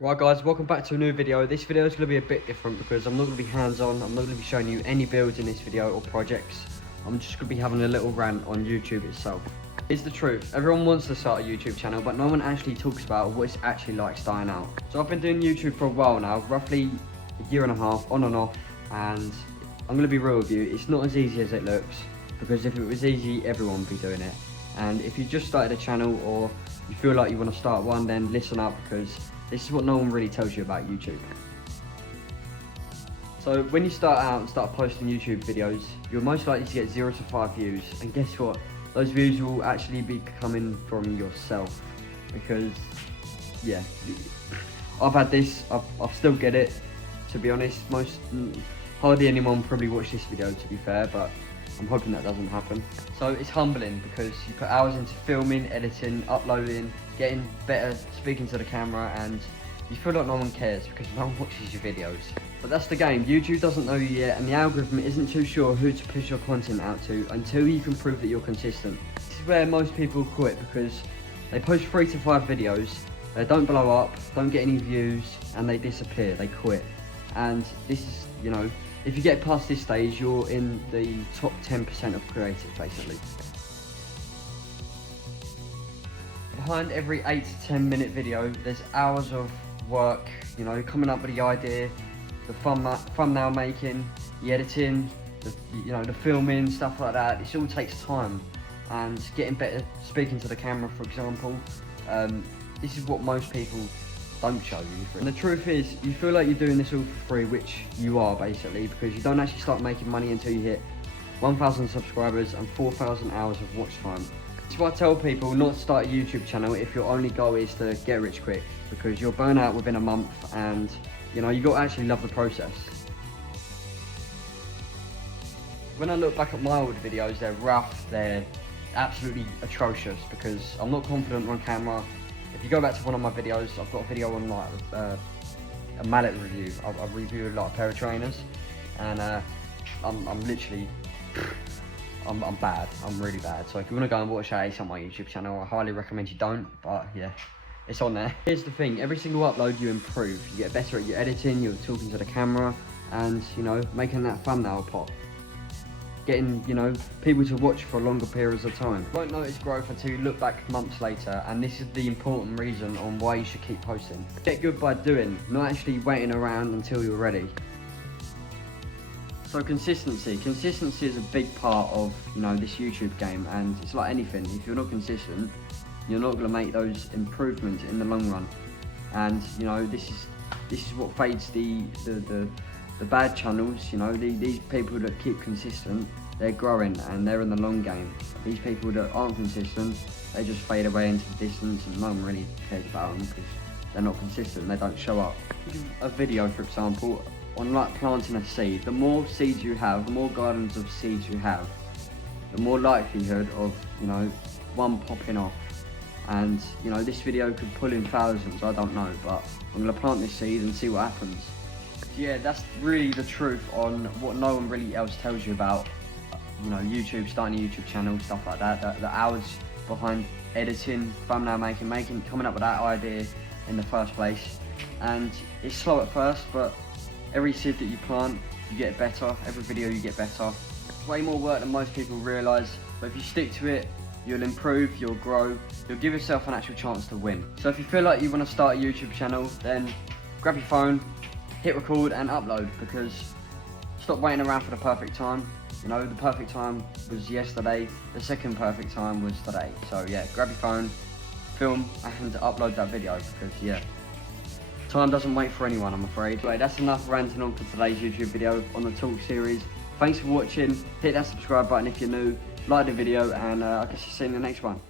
Right guys, welcome back to a new video. This video is going to be a bit different because I'm not going to be hands-on. I'm not going to be showing you any builds in this video or projects. I'm just going to be having a little rant on YouTube itself. Here's the truth. Everyone wants to start a YouTube channel, but no one actually talks about what it's actually like starting out. So I've been doing YouTube for a while now, roughly a year and a half, on and off, and I'm going to be real with you. It's not as easy as it looks, because if it was easy, everyone would be doing it. And if you just started a channel or you feel like you want to start one, then listen up, because this is what no one really tells you about YouTube. So when you start out and start posting YouTube videos, you're most likely to get 0 to 5 views. And guess what? Those views will actually be coming from yourself. Because, yeah, I've had this, I still get it, to be honest. Hardly anyone probably watched this video, to be fair, but I'm hoping that doesn't happen. So it's humbling because you put hours into filming, editing, uploading, getting better, speaking to the camera, and you feel like no one cares because no one watches your videos. But that's the game. YouTube doesn't know you yet, and the algorithm isn't too sure who to push your content out to until you can prove that you're consistent. This is where most people quit, because they post 3 to 5 videos, they don't blow up, don't get any views, and they disappear, they quit. And this is, you know, if you get past this stage, you're in the top 10% of creators, basically. Behind every 8 to 10 minute video, there's hours of work, you know, coming up with the idea, the thumbnail making, the editing, the filming, stuff like that. This all takes time, and getting better speaking to the camera, for example. This is what most people don't show you. And the truth is, you feel like you're doing this all for free, which you are basically, because you don't actually start making money until you hit 1,000 subscribers and 4,000 hours of watch time. That's why I tell people not to start a YouTube channel if your only goal is to get rich quick, because you'll burn out within a month, and you know, you got to actually love the process. When I look back at my old videos, they're rough, they're absolutely atrocious, because I'm not confident on camera. If you go back to one of my videos, I've got a video on like a mallet review. I reviewed like a pair of trainers, and I'm literally, I'm bad. I'm really bad. So if you want to go and watch that, it's on my YouTube channel. I highly recommend you don't, but yeah, it's on there. Here's the thing, every single upload you improve. You get better at your editing, you're talking to the camera, and you know, making that thumbnail pop. Getting, you know, people to watch for longer periods of time. You won't notice growth until you look back months later, and this is the important reason on why you should keep posting. Get good by doing, not actually waiting around until you're ready. So consistency is a big part of, you know, this YouTube game, and it's like anything. If you're not consistent, you're not going to make those improvements in the long run. And you know, this is what fades the bad channels. You know, these people that keep consistent, they're growing and they're in the long game. These people that aren't consistent, they just fade away into the distance, and no one really cares about them because they're not consistent, they don't show up. A video, for example, on like planting a seed. The more seeds you have, the more gardens of seeds you have, the more likelihood of, you know, one popping off. And you know, this video could pull in thousands, I don't know, but I'm gonna plant this seed and see what happens. Yeah, that's really the truth on what no one really else tells you about, you know, YouTube, starting a YouTube channel, stuff like that. The hours behind editing, thumbnail making, coming up with that idea in the first place. And it's slow at first, but every seed that you plant, you get better. Every video you get better. It's way more work than most people realise, but if you stick to it, you'll improve, you'll grow, you'll give yourself an actual chance to win. So if you feel like you want to start a YouTube channel, then grab your phone, hit record and upload, because stop waiting around for the perfect time. You know, the perfect time was yesterday, the second perfect time was today. So yeah, grab your phone, film and upload that video, because yeah, time doesn't wait for anyone, I'm afraid. Anyway, that's enough ranting on for today's YouTube video on the Talk series. Thanks for watching, hit that subscribe button if you're new, like the video, and I guess you'll see you in the next one.